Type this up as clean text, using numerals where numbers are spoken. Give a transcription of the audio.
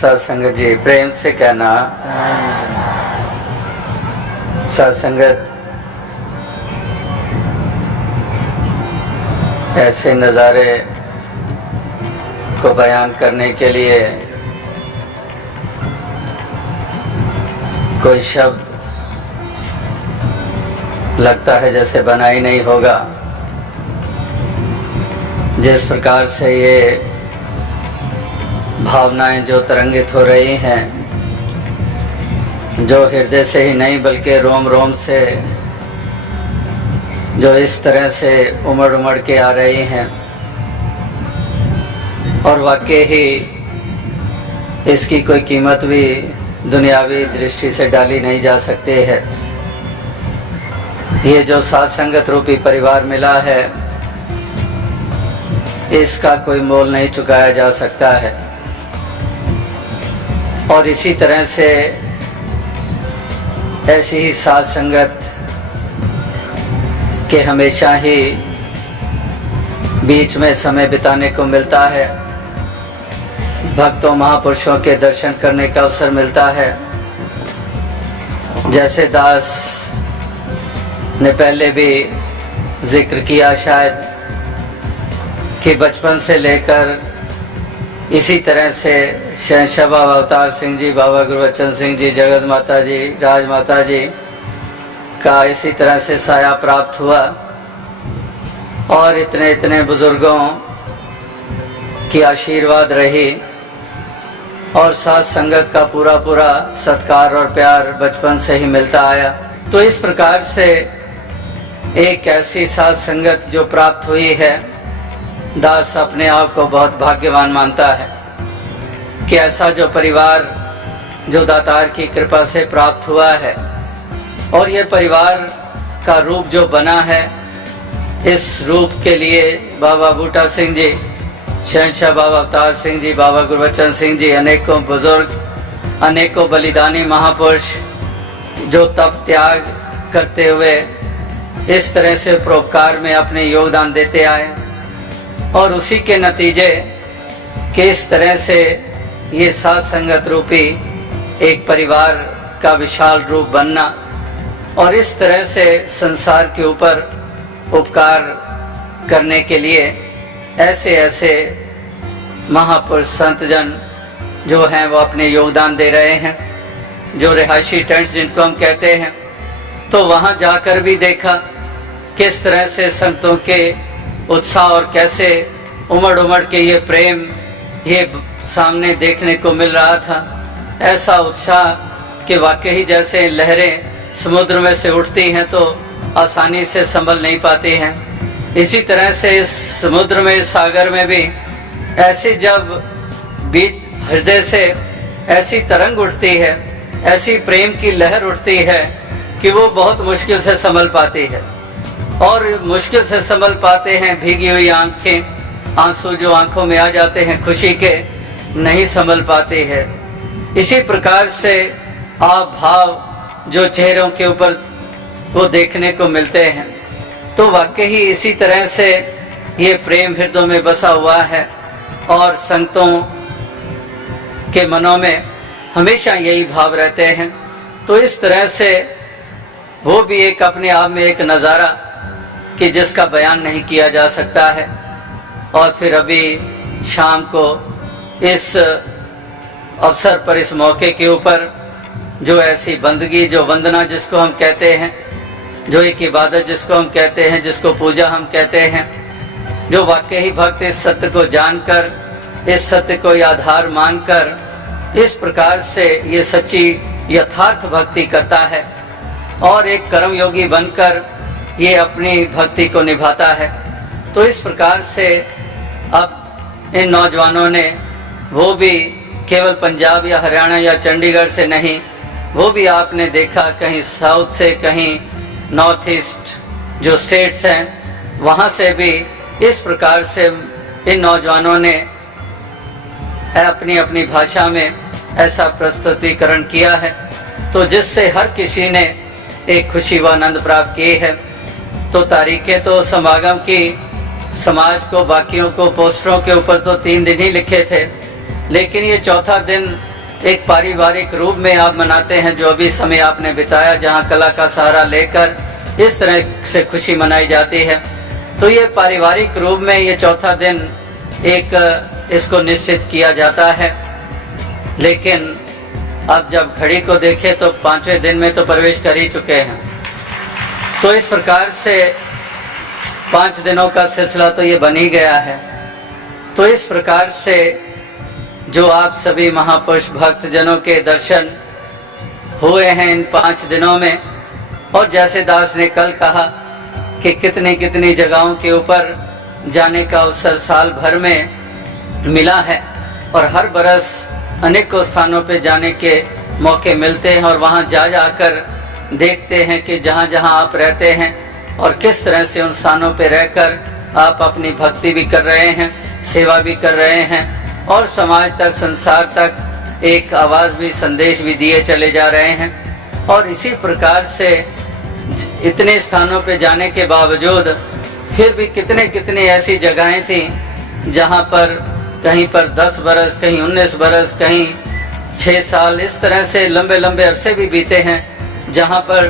सत्संगत जी प्रेम से कहना। सत्संगत ऐसे नज़ारे को बयान करने के लिए कोई शब्द लगता है जैसे बना ही नहीं होगा। जिस प्रकार से ये भावनाएं जो तरंगित हो रही हैं, जो हृदय से ही नहीं बल्कि रोम रोम से जो इस तरह से उमड़ उमड़ के आ रही हैं, और वाकई ही इसकी कोई कीमत भी दुनियावी दृष्टि से डाली नहीं जा सकती है। ये जो साथ संगत रूपी परिवार मिला है, इसका कोई मोल नहीं चुकाया जा सकता है। और इसी तरह से ऐसी ही साथ संगत के हमेशा ही बीच में समय बिताने को मिलता है, भक्तों महापुरुषों के दर्शन करने का अवसर मिलता है। जैसे दास ने पहले भी जिक्र किया शायद कि बचपन से लेकर इसी तरह से शहंशाह बाबा अवतार सिंह जी, बाबा गुरबचन सिंह जी, जगत माता जी, राजमाता जी का इसी तरह से साया प्राप्त हुआ, और इतने इतने बुजुर्गों की आशीर्वाद रही, और साथ संगत का पूरा पूरा सत्कार और प्यार बचपन से ही मिलता आया। तो इस प्रकार से एक ऐसी साथ संगत जो प्राप्त हुई है, दास अपने आप को बहुत भाग्यवान मानता है कि ऐसा जो परिवार जो दातार की कृपा से प्राप्त हुआ है, और ये परिवार का रूप जो बना है, इस रूप के लिए बाबा बूटा सिंह जी, शहंशाह बाबा अवतार सिंह जी, बाबा गुरबचन सिंह जी, अनेकों बुजुर्ग, अनेकों बलिदानी महापुरुष जो तप त्याग करते हुए इस तरह से परोपकार में अपने योगदान देते आए, और उसी के नतीजे कि इस तरह से ये साथ संगत रूपी एक परिवार का विशाल रूप बनना, और इस तरह से संसार के ऊपर उपकार करने के लिए ऐसे ऐसे महापुरुष संतजन जो हैं वो अपने योगदान दे रहे हैं। जो रिहायशी टेंट्स जिनको हम कहते हैं, तो वहाँ जाकर भी देखा किस तरह से संतों के उत्साह और कैसे उमड़ उमड़ के ये प्रेम ये सामने देखने को मिल रहा था। ऐसा उत्साह कि वाकई जैसे लहरें समुद्र में से उठती हैं तो आसानी से संभल नहीं पाती हैं, इसी तरह से इस समुद्र में, इस सागर में भी ऐसी जब बीच हृदय से ऐसी तरंग उठती है, ऐसी प्रेम की लहर उठती है कि वो बहुत मुश्किल से संभल पाती है। और मुश्किल से संभल पाते हैं भीगी हुई आंखें, आंसू जो आंखों में आ जाते हैं खुशी के, नहीं संभल पाते हैं। इसी प्रकार से आप भाव जो चेहरों के ऊपर वो देखने को मिलते हैं, तो वाकई ही इसी तरह से ये प्रेम हृदयों में बसा हुआ है, और संतों के मनों में हमेशा यही भाव रहते हैं। तो इस तरह से वो भी एक अपने आप में एक नज़ारा कि जिसका बयान नहीं किया जा सकता है। और फिर अभी शाम को इस अवसर पर, इस मौके के ऊपर जो ऐसी बंदगी, जो वंदना जिसको हम कहते हैं, जो एक इबादत जिसको हम कहते हैं, जिसको पूजा हम कहते हैं, जो वाकई ही भक्त इस सत्य को जानकर, इस सत्य को आधार मानकर इस प्रकार से ये सच्ची यथार्थ भक्ति करता है, और एक कर्मयोगी बनकर ये अपनी भक्ति को निभाता है। तो इस प्रकार से अब इन नौजवानों ने, वो भी केवल पंजाब या हरियाणा या चंडीगढ़ से नहीं, वो भी आपने देखा कहीं साउथ से, कहीं नॉर्थ ईस्ट जो स्टेट्स हैं वहाँ से भी इस प्रकार से इन नौजवानों ने अपनी अपनी भाषा में ऐसा प्रस्तुतिकरण किया है, तो जिससे हर किसी ने एक खुशी व आनंद प्राप्त की है। तो तारीखें तो समागम की समाज को, बाकियों को पोस्टरों के ऊपर तो 3 दिन ही लिखे थे, लेकिन ये चौथा दिन एक पारिवारिक रूप में आप मनाते हैं। जो अभी समय आपने बिताया जहाँ कला का सहारा लेकर इस तरह से खुशी मनाई जाती है, तो ये पारिवारिक रूप में ये चौथा दिन एक इसको निश्चित किया जाता है। लेकिन अब जब घड़ी को देखें तो 5वें दिन में तो प्रवेश कर ही चुके हैं। तो इस प्रकार से 5 दिनों का सिलसिला तो ये बन ही गया है। तो इस प्रकार से जो आप सभी महापुरुष भक्तजनों के दर्शन हुए हैं इन 5 दिनों में, और जैसे दास ने कल कहा कि कितनी कितनी जगहों के ऊपर जाने का अवसर साल भर में मिला है, और हर बरस अनेकों स्थानों पे जाने के मौके मिलते हैं, और वहाँ जा जाकर देखते हैं कि जहाँ जहाँ आप रहते हैं और किस तरह से उन स्थानों पे रहकर आप अपनी भक्ति भी कर रहे हैं, सेवा भी कर रहे हैं, और समाज तक, संसार तक एक आवाज़ भी, संदेश भी दिए चले जा रहे हैं। और इसी प्रकार से इतने स्थानों पे जाने के बावजूद फिर भी कितने कितने ऐसी जगहें थी जहाँ पर कहीं पर 10 बरस, कहीं 19 बरस, कहीं 6 साल, इस तरह से लंबे लंबे अरसे भी बीते हैं, जहाँ पर